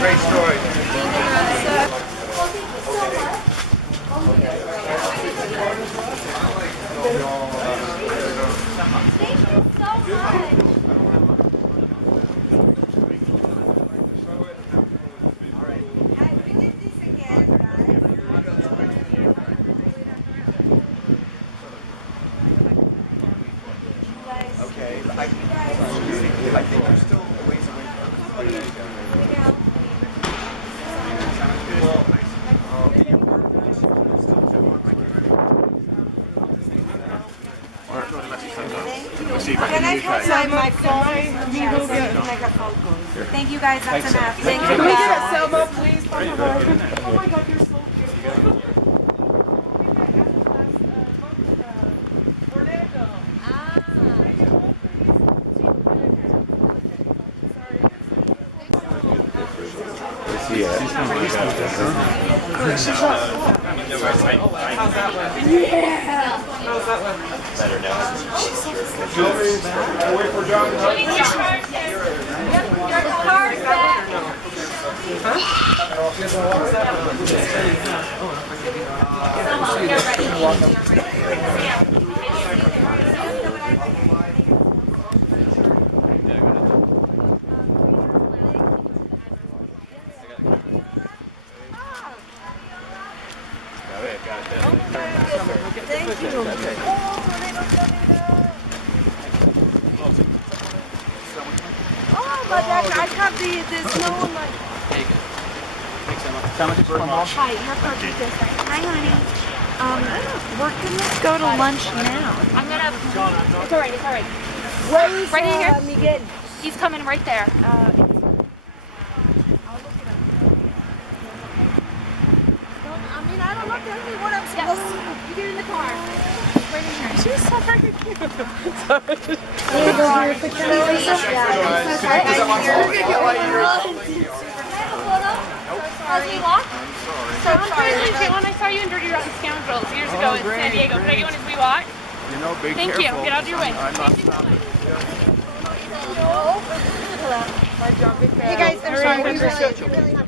Great story. Okay, I think there's still ways away from Can I have my phone? Thank you guys, that's enough. Thank you. Can we get a Selma, please? Oh my God, you're so cute. better now. Wait for John. Your car's back. Thank you. Oh my gosh, I got the snow on my... There you go. Thanks, Emma. Thank you very much. Hi, your car's this way. Hi, honey. We're gonna go to lunch now. I'm gonna... It's alright, it's alright. Where is Right in here. Miguel? He's coming right there. I don't know. Tell me what I'm supposed to do. You get in the car. Right in here. She's so freaking cute. Here you go. Your picture. How's he walk? So sorry. When I saw you in Dirty Rotten Scoundrels years ago in San Diego, can I get one as we walk? You know, be Thank careful. you. Get out of your way. Hey guys, I'm sorry.